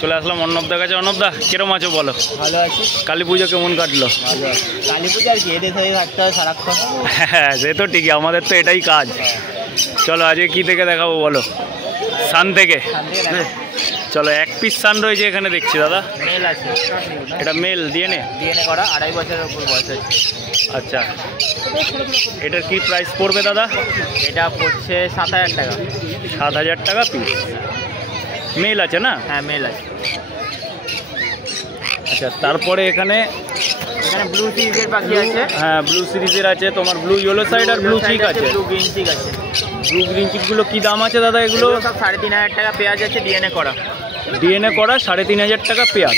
চলে আসলাম অর্ণবদার কাছে। অর্ণবদা কিরম আছো বলো? ভালো আছি। কালী পুজো কেমন কাটলো? ভালো আছে। কালী পুজো আর কি, এদের সাথে থাকতে হয় সারাক্ষণ। হ্যাঁ সে তো ঠিকই, আমাদের তো এটাই কাজ। চলো আজকে কি থেকে দেখাবো বলো? সান থেকে। চলো এক পিস সান রয়েছে এখানে দেখছি দাদা। মেল আছে, এটা মেল ডিএনএ করা, 2.5 বছরের উপর বয়স আছে। আচ্ছা, এটার কি প্রাইস পড়বে দাদা? এটা পড়ছে 7,000 টাকা। 7,000 টাকা পিস। মেল আছে না? হ্যাঁ মেল আছে। আচ্ছা, তারপরে এখানে ব্লু সিরিজের পাখি আছে। হ্যাঁ ব্লু সিরিজের আছে, তোমার ব্লু ইয়েলো সাইড আর ব্লু চিক আছে। ব্লু গ্রিন চিক আছে। ব্লু গ্রিন চিকগুলো কি দাম আছে দাদা? এগুলো সব 3,500 টাকা পেয়াজ আছে, ডিএনএ করা। ডিএনএ করা 3,500 টাকা পেয়ার।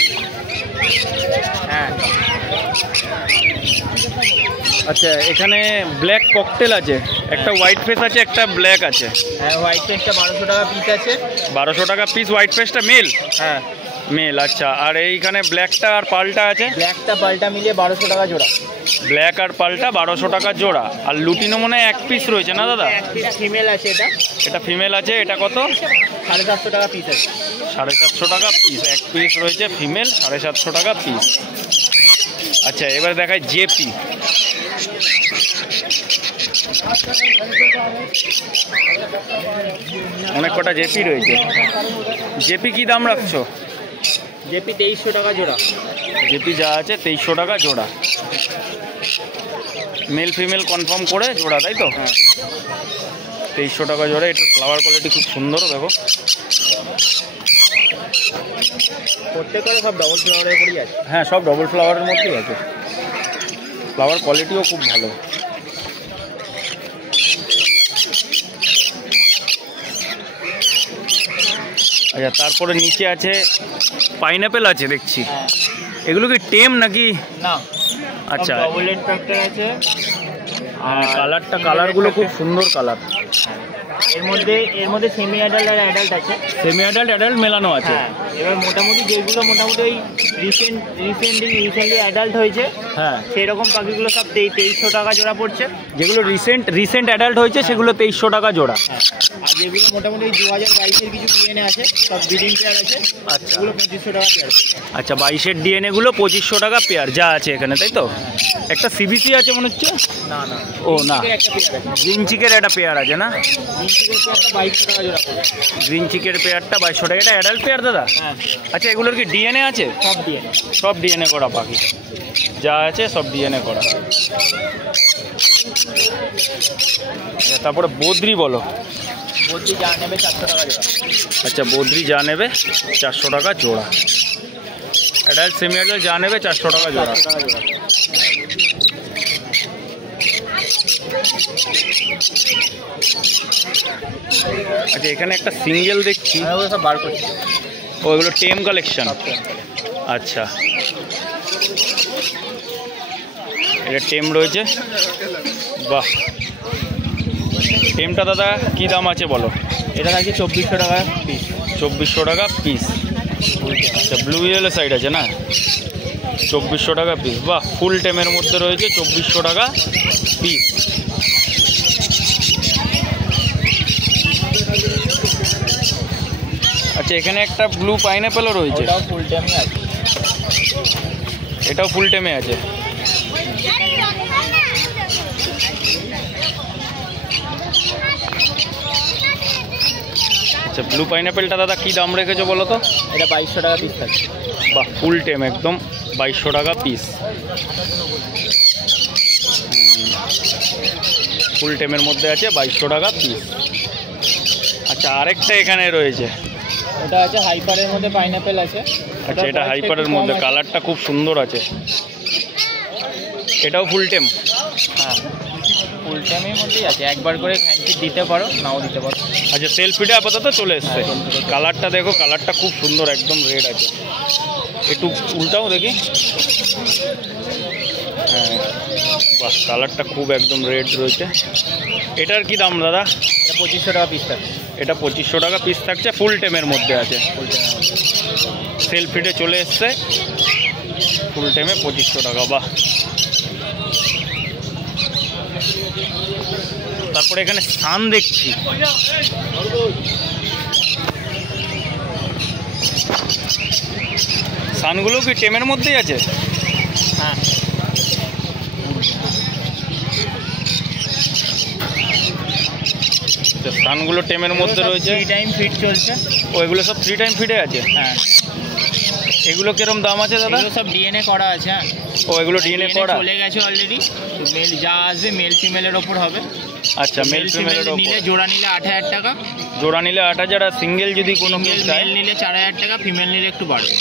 হ্যাঁ। আচ্ছা, এখানে ব্ল্যাক ককটেল আছে, একটা হোয়াইট ফেস আছে, একটা ব্ল্যাক আছে। হ্যাঁ হোয়াইট ফেসটা 1200 টাকা পিস আছে। 1200 টাকা পিস হোয়াইট ফেসটা মেল? হ্যাঁ মেল। আচ্ছা, আর এইখানে ব্ল্যাকটা আর পালটা আছে? ব্ল্যাকটা পাল্টা মিলিয়ে 1200 টাকা জোড়া। ব্ল্যাক আর পালটা 1200 টাকা জোড়া। আর লুটিনো মনে হয় এক পিস রয়েছে না দাদা? এক পিস ফিমেল আছে। এটা ফিমেল আছে। এটা কত? 750 টাকা পিস আছে। 750 টাকা পিস। এক পিস রয়েছে ফিমেল, 750 টাকা পিস। আচ্ছা, এবার দেখায় জেপি। অনেক কটা জেপি রয়েছে। জেপি কি দাম রাখছো? জেপি 2300 টাকা জোড়া। জেপি যা আছে 2300 টাকা জোড়া। মেল ফিমেল কনফার্ম করে জোড়া, তাই তো? হ্যাঁ 2300 টাকা জোড়া। এটার ফ্লাওয়ার কোয়ালিটি খুব সুন্দর, দেখো। প্রত্যেকটা সব ডবল ফ্লাওয়ারের উপরই আছে। হ্যাঁ সব ডবল ফ্লাওয়ারের মধ্যেই আছে। ফ্লাওয়ার কোয়ালিটিও খুব ভালো। আচ্ছা, তারপরে নিচে আছে পাইনাপেল আছে দেখছি। এগুলো কি টেম নাকি? না। আচ্ছা, ডবল হেড ফ্যাক্টর আছে। আর কালারগুলো খুব সুন্দর কালার। এর মধ্যে সেমি অ্যাডাল্ট আর অ্যাডাল্ট আছে। সেমি অ্যাডাল্ট মেলানো আছে। এবার মোটামুটি যেগুলো ওই রিসেন্টলি অ্যাডাল্ট হয়েছে, হ্যাঁ সেই রকম পাখিগুলো সব 2300 টাকা জোড়া পড়ছে। যেগুলো রিসেন্ট অ্যাডাল্ট হয়েছে সেগুলো 2300 টাকা জোড়া। আর যেগুলো মোটামুটি 2022-এর কিছু ডিএনএ আছে, সব ব্রিডিং পেয়ার আছে। আচ্ছা, এগুলো 2500 টাকা পেয়ার। আচ্ছা 22-এর ডিএনএ গুলো 2500 টাকা পেয়ার যা আছে এখানে, তাই তো? একটা সিবিসি আছে মনে হচ্ছে। না ও না, একটা পেয়ার আছে। গ্রিন চিকের একটা পেয়ার আছে না? গ্রিন চিকের পেয়ারটা 2200 টাকা জোড়া পড়ে। গ্রিন চিকের পেয়ারটা 2200 টাকা। এটা অ্যাডাল্ট পেয়ার দাদা? হ্যাঁ আচ্ছা, এগুলোর কি ডিএনএ আছে? সব ডিএনএ করা পাখি যা আছে, সব ডিএনএ করা। আচ্ছা, তারপরে বদ্রি বলো। বদ্রি যা নেবে 400 টাকা জোড়া। আচ্ছা, বদ্রি যা নেবে 400 টাকা জোড়া। অ্যাডাল্ট সেমি অ্যাডাল্ট যা নেবে 400 টাকা জোড়া। আচ্ছা, এখানে একটা সিঙ্গেল দেখছি। সব বার করছি। ওইগুলো টেম কালেকশন। আচ্ছা, এটা টেম রয়েছে। বাহ, টেমটা দাদা কি দাম আছে বলো? এটা থাকছে 2400 টাকা পিস। 2400 টাকা পিস। আচ্ছা, ব্লু ইয়েলো সাইড আছে না? 2400 টাকা পিস। বাহ, ফুল টেমের মধ্যে রয়েছে 2400 টাকা পিস। আচ্ছা, এখানে একটা ব্লু পাইনাপেলও রয়েছে। এটাও ফুল টেমে আছে। এটাও ফুল টেমে আছে। আচ্ছা, ব্লু পাইনাপেলটা দাদা কি দাম রেখেছো বলো তো? এটা 2200 টাকা পিস থাকছে। বাহ, ফুল টেম একদম 2200 টাকা পিস। ফুল টেমের মধ্যে আছে 2200 টাকা পিস। আচ্ছা, আরেকটা এখানে রয়েছে। এটা আছে হাইপারের মধ্যে পাইনাপেল আছে। আচ্ছা, এটা হাইপারের মধ্যে, কালারটা খুব সুন্দর আছে। এটাও ফুল টেম? হ্যাঁ ফুল টেমের মধ্যেই আছে। একবার করে ফ্যান্সি দিতে পারো, নাও দিতে পারো। আচ্ছা, সেলফিডে আপাতত চলে এসছে। কালারটা দেখো, কালারটা খুব সুন্দর, একদম রেড আছে। একটু উল্টাও দেখি। হ্যাঁ বাহ, কালারটা খুব একদম রেড রয়েছে। এটার কি দাম দাদা? এটা 2500 টাকা পিস থাকছে। এটা 2500 টাকা পিস থাকছে, ফুল টেমের মধ্যে আছে। সেলফিডে চলে এসছে, ফুল টেমে 2500 টাকা। বাহ, তারপরে এখানে সান দেখছি। সানগুলো কি টেমের মধ্যেই আছে? হ্যাঁ সানগুলো টেমের মধ্যে রয়েছে, 3 টাইম ফিট চলছে। ও এগুলো সব 3 টাইম ফিটে আছে? হ্যাঁ। এগুলো কিরম দাম আছে দাদা? এগুলো সব ডিএনএ করা আছে। হ্যাঁ ও এগুলো ডিএনএ করা চলে গেছে অলরেডি। মেল যা আসবে মেল ফিমেলের ওপর হবে। আচ্ছা, মেল ফিমেলের ওপর নিলে জোড়া নিলে 8000 টাকা। জোড়া নিলে 8000, আর সিঙ্গেল যদি কোনো কেউ চায় মেল নিলে 4000 টাকা, ফিমেল নিলে একটু বাড়বে।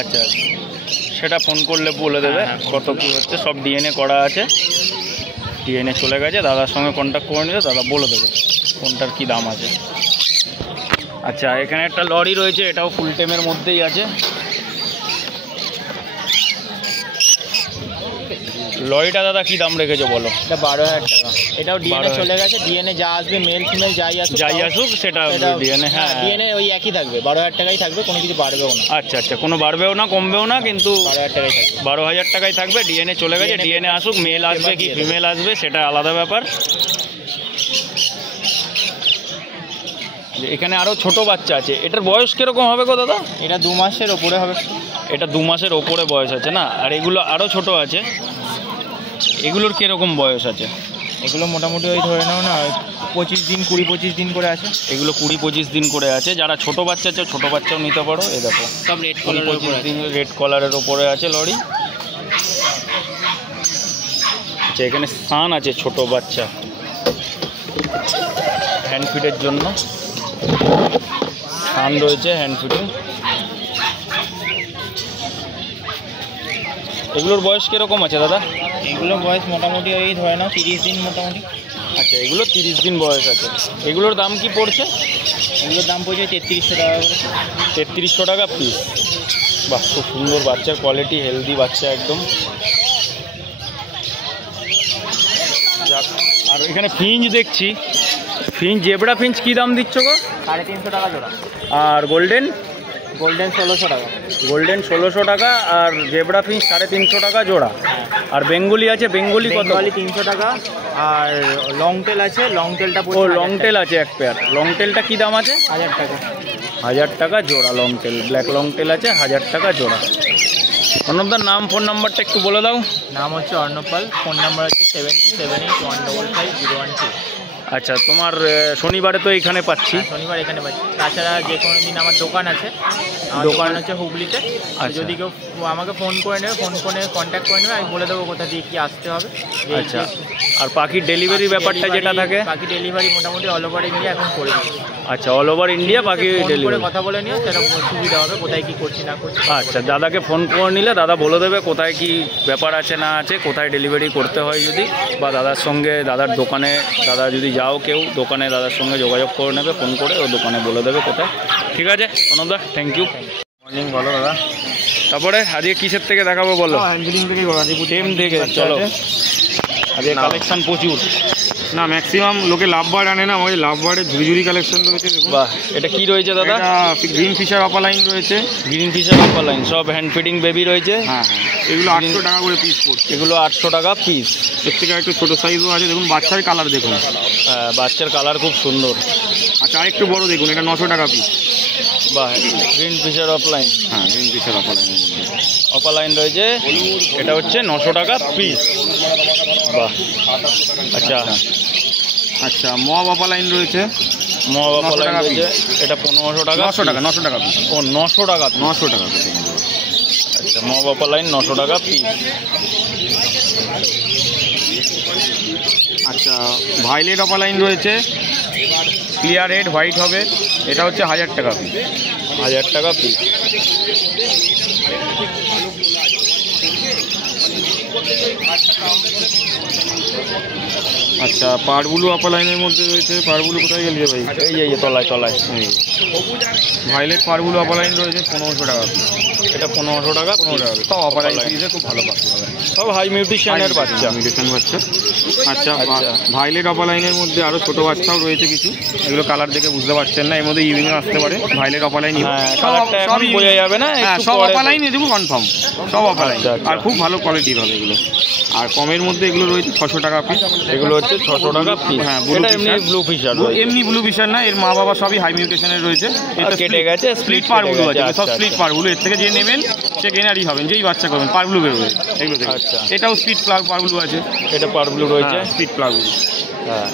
আচ্ছা, সেটা ফোন করলে বলে দেবে কত কী হচ্ছে। সব ডিএনএ করা আছে, ডিএনএ চলে গেছে, দাদার সঙ্গে কন্ট্যাক্ট করে নিলে দাদা বলে দেবে কোনটার কী দাম আছে। আচ্ছা, এখানে একটা লরি রয়েছে, এটাও ফুল টেমের মধ্যেই আছে। লরিটা দাদা কি দাম রেখেছো বলো? এটা 12000 টাকা। এটাও ডিএনএ চলে গেছে। ডিএনএ যা আসবে মেল ফিমেল যাই আসুক সেটা ডিএনএ। হ্যাঁ, ডিএনএ ওই একই থাকবে, 12000 টাকাই থাকবে, কোনো কিছু বাড়বেও না। আচ্ছা আচ্ছা, কোনো বাড়বেও না কমবেও না, কিন্তু 12000 টাকাই থাকবে। 12000 টাকাই থাকবে। ডিএনএ চলে গেছে, ডিএনএ আসুক, মেল আসবে কি ফিমেল আসবে সেটা আলাদা ব্যাপার। এখানে আরও ছোট বাচ্চা আছে, এটার বয়স কীরকম হবে গো দাদা? এটা 2 মাসের ওপরে হবে। এটা 2 মাসের ওপরে বয়স আছে না? আর এগুলো আরও ছোট আছে, এগুলোর কীরকম বয়স আছে? এগুলো মোটামুটি ওই ধরে নাও না 25 দিন 20-25 দিন করে আছে। এগুলো 20-25 দিন করে আছে। যারা ছোট বাচ্চা আছে ছোট বাচ্চাও নিতে পারো। এ দেখো সব রেড কালারের উপরে আছে। রেড কালারের ওপরে আছে লরি। আচ্ছা, এখানে সান আছে ছোট বাচ্চা, হ্যান্ড ফিডের জন্য সান রয়েছে, হ্যান্ড ফিডিং। এগুলোর বয়স কীরকম আছে দাদা? এগুলোর বয়স মোটামুটি ওই ধরে নাও 30 দিন মোটামুটি। আচ্ছা, এগুলো 30 দিন বয়স আছে। এগুলোর দাম কি পড়ছে? এগুলোর দাম পড়ছে 3300 টাকা করে। 3300 টাকা পিস। বাহ, খুব সুন্দর বাচ্চার কোয়ালিটি, হেলদি বাচ্চা একদম। আর এখানে ফিঞ্চ দেখছি, ফিঞ্চ, জেব্রা ফিঞ্চ কী দাম দিচ্ছ গো? 350 টাকা জোড়া। আর গোল্ডেন? গোল্ডেন 1600 টাকা। গোল্ডেন 1600 টাকা, আর জেব্রা ফিঞ্চ 350 টাকা জোড়া। আর বেঙ্গলি আছে, বেঙ্গলি কত? বেঙ্গলি 300 টাকা। আর লং টেল আছে, লং টেলটা ও লং টেল আছে এক পেয়ার। লং টেলটা কী দাম আছে? 1000 টাকা। 1000 টাকা জোড়া long tail, black long tail আছে 1000 টাকা জোড়া। অর্ণবদার নাম ফোন নাম্বারটা একটু বলে দাও। নাম হচ্ছে অর্ণব পাল, ফোন নাম্বার হচ্ছে 7278155012। আচ্ছা, তোমার শনিবারে তো এখানে পাচ্ছি? শনিবার এখানে পাচ্ছি। তাছাড়া যে কোনো দিন আমার দোকান আছে, দোকান হচ্ছে হুগলিতে। যদি কেউ আমাকে ফোন করে নেবে, ফোন করে কন্ট্যাক্ট করে নেবে, আমি বলে দেবো কোথা দিয়ে কী আসতে হবে। আচ্ছা, আর পাখির ডেলিভারি ব্যাপারটা যেটা থাকে? পাখি ডেলিভারি মোটামুটি অল ওভার ইন্ডিয়া এখন করে দিচ্ছি। আচ্ছা, অল ওভার ইন্ডিয়া পাখি ডেলিভারি। কথা বলে নিও, সেরকম সুবিধা হবে, কোথায় কী করছি না করছি। আচ্ছা, দাদাকে ফোন করে নিলে দাদা বলে দেবে কোথায় কি ব্যাপার আছে না আছে, কোথায় ডেলিভারি করতে হয় যদি, বা দাদার সঙ্গে দাদার দোকানে, দাদা যদি যাও কেউ দোকানে দাদার সঙ্গে যোগাযোগ করে নেবে ফোন করে, ও দোকানে বলে দেবে কোথায়। ঠিক আছে অর্ণবদা, থ্যাংক ইউ। মর্নিং, বলো দাদা। তারপরে আজকে কিসের থেকে দেখাবো বলো? টেম থেকে চলো। আজকে কালেকশন প্রচুর না, ম্যাক্সিমাম লোকে লাভ বার্ড আনে না, আমাদের লাভ বার্ডের ঝুড়ি কালেকশন রয়েছে। দেখুন, বাহ, এটা কি রয়েছে দাদা? গ্রিন ফিশার অপালাইন রয়েছে। গ্রিন ফিশার অপালাইন সব হ্যান্ড ফিডিং বেবি রয়েছে। হ্যাঁ, এগুলো 800 টাকা করে পিস পড়ছে। এগুলো 800 টাকা পিস। এর থেকে একটু ছোটো সাইজও আছে। দেখুন বাচ্চার কালার দেখুন। হ্যাঁ, বাচ্চার কালার খুব সুন্দর। আচ্ছা, আর একটু বড় দেখুন, এটা 900 টাকা পিস। বাহ, গ্রিন ফিশার অফলাইন। হ্যাঁ, গ্রিন ফিশার অপালাইন। অপালাইন রয়েছে, এটা হচ্ছে 900 টাকা পিস। বাহ, আচ্ছা আচ্ছা, মব অপালাইন রয়েছে। মব অপালাইন রয়েছে, এটা 1500 টাকা। 900 টাকা পিস। ও 900 টাকা, 900 টাকা পিস। আচ্ছা, মব অপালাইন 900 টাকা পিস। আচ্ছা, ভায়োলেট অপালাইন রয়েছে, ক্লিয়ার রেড হোয়াইট হবে, এটা হচ্ছে 1000 টাকা পিস। 1000 টাকা পিস। আচ্ছা, পারবুলু অপালাইনের মধ্যে রয়েছে। পারবুলু কোথায় গেলি ভাই? এই তলায় তলায়। ভায়োলেট পারবুলু অপালাইন রয়েছে 1500 টাকা পিস। এটা 1500 টাকা। 15 টাকা পিস। সব অপালাইন সিরিজে খুব ভালো পাখি হবে, সব হাই মিউটেশনের বাচ্চা। মিউটেশন বাচ্চা। আচ্ছা, ভায়োলেট অপালাইনের মধ্যে আরও ছোটো বাচ্চাও রয়েছে কিছু। এগুলো কালার দেখে বুঝতে পারছেন না, এর মধ্যে ইভিনিং আসতে পারে। ভায়োলেট অপালাইন সবই বোঝা যাবে না, সব অপালাইন এটুকু কনফার্ম, সব অপালাইন। আর খুব ভালো কোয়ালিটির হবে এগুলো। আর কমের মধ্যে এগুলো রয়েছে 600 টাকা পিস। এগুলো হচ্ছে 600 টাকা পিস। হ্যাঁ, এমনি ব্লু ফিশার, এমনি ব্লু ফিশার না, এর মা বাবা সবই হাই মিউটেশনের রয়েছে। এটা কেটে গেছে, স্প্লিট পারগুলো আছে, সব স্প্লিট পারগুলো। এর থেকে যে নেবেন সে চেক এনারই হবেন, যেই বাচ্চা করবেন পারব্লু বেরোবে এগুলো থেকে। আচ্ছা। এটাও স্পিড পারব্লু আছে, এটা পারব্লু রয়েছে, স্পিড পারব্লু। হ্যাঁ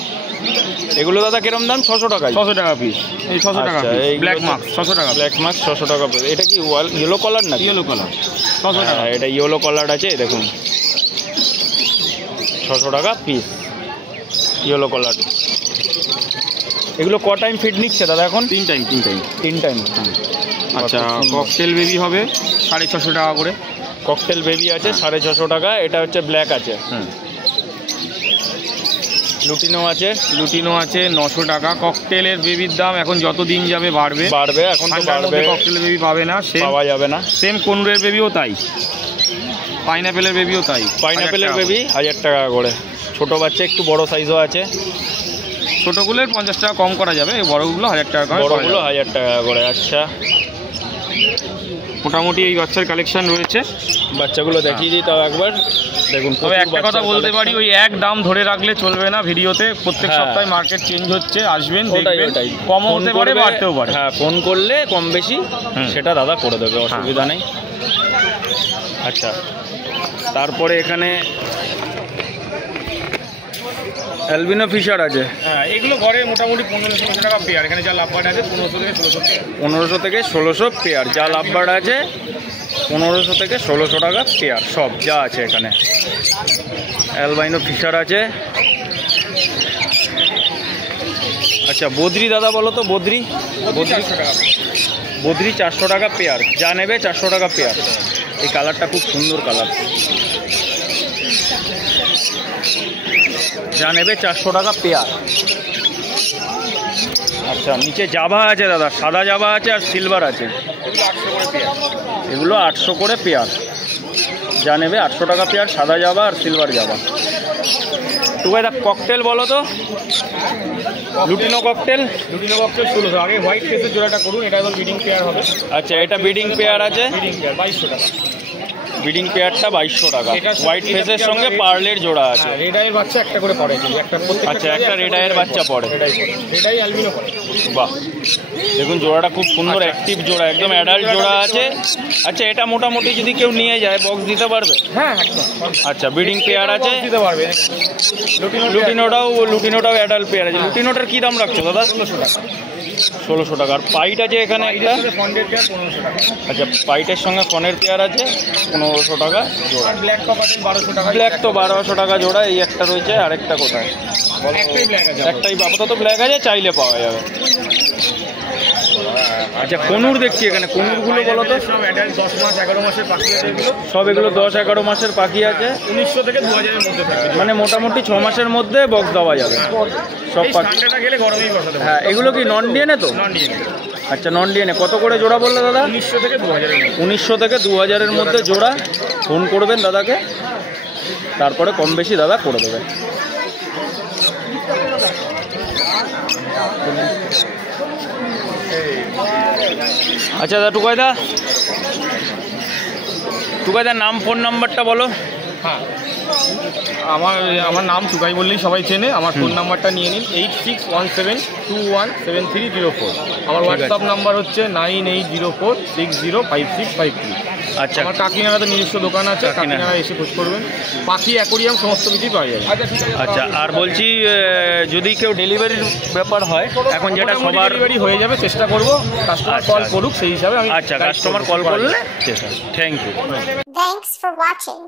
এগুলো দাদা কিরম দাম? 600 টাকায়? 600 টাকা পিস, এই 600 টাকা আচ্ছা, এইগুলো ব্ল্যাক তো- মার্কস 600 টাকা, ব্ল্যাক মার্ক 600 টাকা পিস। এটা কি ইয়েলো কালার না? ইয়েলো কালার 600 টাকা। হ্যাঁ এটা ইয়েলো কালার আছে, দেখুন 600 টাকা পিস ইয়েলো কালার। এগুলো ক টাইম ফিড নিচ্ছে দাদা এখন? 3 টাইম। 3 টাইম। আচ্ছা ককটেল বেবি হবে 650 টাকা করে। ককটেল বেবি আছে 650 টাকা। এটা হচ্ছে ব্ল্যাক আছে। লুটিনো আছে, লুটিনো আছে 900 টাকা। ককটেলের বেবির দাম এখন যত দিন যাবে বাড়বে, এখন তো ঠান্ডার বাড়বে, মধ্যে ককটেলের বেবি পাবে না, পাওয়া যাবে না। সেম কোনুরের বেবিও তাই, পাইনাপেলের বেবিও তাই। পাইনাপেলের বেবি 1000 টাকা করে। ছোট বাচ্চা একটু বড় সাইজও আছে, ছোটোগুলোর 50 টাকা কম করা যাবে, এই বড়গুলো 1000 টাকা করে। বড়গুলো 1000 টাকা করে। আচ্ছা মোটামুটি এই বাচ্চার কালেকশন রয়েছে। বাচ্চাগুলো দেখিয়ে দিই তাও একবার, দেখুন। তবে একটা কথা বলতে পারি, ওই এক দাম ধরে রাখলে চলবে না ভিডিওতে। প্রত্যেক হ্যাঁ। সপ্তাহে মার্কেট চেঞ্জ হচ্ছে, আসবেন ওটাই দেখবেন, ওটাই কম ফোন হতে পারে করবে, বাড়তেও পারে। হ্যাঁ ফোন করলে কম বেশি হুম। সেটা দাদা করে দেবে, অসুবিধা নেই। আচ্ছা তারপরে এখানে অ্যালবিনো ফিশার আছে। হ্যাঁ এগুলো ঘরে মোটামুটি 1500 টাকা পেয়ার। এখানে যা লাভবার্ড আছে 1500 থেকে 1600 পেয়ার। 1500 থেকে 1600 পেয়ার। যা লাভবার্ড আছে 1500 থেকে 1600 টাকা পেয়ার, সব যা আছে এখানে। অ্যালবাইনো ফিশার আছে। আচ্ছা বদ্রি দাদা বলো তো, বদ্রি? 400 টাকা। বদ্রি 400 টাকা পেয়ার, যা নেবে 400 টাকা পেয়ার। এই কালারটা খুব সুন্দর কালার, যা নেবে 400 টাকা পেয়ার। আচ্ছা নিচে জাভা আছে দাদা, সাদা জাভা আছে আর সিলভার আছে, এগুলো 800 করে পেয়ার। যা নেবে 800 টাকা পেয়ার, সাদা জাভা আর সিলভার জাভা। তো ভাই দা ককটেল বলো তো, লুটিনো ককটেল? Lutino cocktail 1600। আগে হোয়াইট ফেসের জোড়াটা করুন, এটা এখন ব্রিডিং পেয়ার হবে। আচ্ছা এটা ব্রিডিং পেয়ার আছে, ব্রিডিং পেয়ার 2200 টাকা। ব্রিডিং পেয়ারটা 2200 টাকা। এটা হোয়াইট ফেসের সঙ্গে পার্লের জোড়া আছে। হ্যাঁ রেড আইয়ের বাচ্চা একটা করে পড়ে, একটা প্রত্যেকটা। আচ্ছা একটা রেড আইয়ের বাচ্চা পড়ে, রেড আই অ্যালবিনো পড়ে। বাহ দেখুন জোড়াটা খুব সুন্দর, অ্যাক্টিভ জোড়া, একদম অ্যাডাল্ট জোড়া আছে। আচ্ছা এটা মোটামুটি যদি কেউ নিয়ে যায় বক্স দিতে পারবে? হ্যাঁ একদম। আচ্ছা ব্রিডিং পেয়ার আছে, দিতে পারবে। লুটিনোটাও অ্যাডাল্ট পেয়ার আছে। লুটিনোটার কি দাম রাখছো দাদা? 1600 টাকা। 1600 টাকা। আর পাইট আছে এখানে একটা, ফন্ডের পেয়ার 1500 টাকা। আচ্ছা পাইটের সঙ্গে ফনের পেয়ার আছে 1500 টাকা জোড়া। আর ব্ল্যাক কপাটেল 1200 টাকা। ব্ল্যাক তো 1200 টাকা জোড়া। এই একটা রয়েছে, আরেকটা কোথায়? একটাই ব্ল্যাক আছে। একটাই আপাতত ব্ল্যাক আছে, চাইলে পাওয়া যাবে। আচ্ছা কনুর দেখছি এখানে, কনুরগুলো বলো তো? সব অ্যাডাল্ট 10 মাস 11 মাসের পাখি আছে এগুলো। সব এগুলো 10-11 মাসের পাখি আছে, 1900 থেকে 2000 এর মধ্যে থাকবে। মানে মোটামুটি 6 মাসের মধ্যে বক্স দেওয়া যাবে সব এই পাখি। ঠান্ডাটা গেলে গরমেই বসাতে হবে। হ্যাঁ এগুলো কি নন ডিএনএ তো? Non DNA. আচ্ছা নন ডিএনএ। কত করে জোড়া বললে দাদা? 1900 থেকে 2000 এর মধ্যে। 1900 থেকে 2000 এর মধ্যে জোড়া। ফোন করবেন দাদাকে, তারপরে কম বেশি দাদা করে দেবে। আচ্ছা দাদা টুকাইদার নাম ফোন নাম্বারটা বলো। হ্যাঁ আমার নাম টুকাই বললেই সবাই চেনে। আমার ফোন নাম্বারটা নিয়ে নিন 8617217304। আমার হোয়াটসঅ্যাপ নাম্বার হচ্ছে 9804605653। আচ্ছা আমার কাকিনাড়াতে নিজস্ব দোকান আছে, কাকিনাড়া এসে খোঁজ করবেন। পাখি অ্যাকোরিয়াম সমস্ত কিছুই পাওয়া যাবে। আচ্ছা আর বলছি যদি কেউ ডেলিভারির ব্যাপার হয় এখন যেটা সবার ডেলিভারি হয়ে যাবে, চেষ্টা করবো কাস্টমার আচ্ছা, কল করুক সেই হিসাবে আমি। আচ্ছা কাস্টমার কল করলে ঠিক আছে। Thank you. Thanks for watching.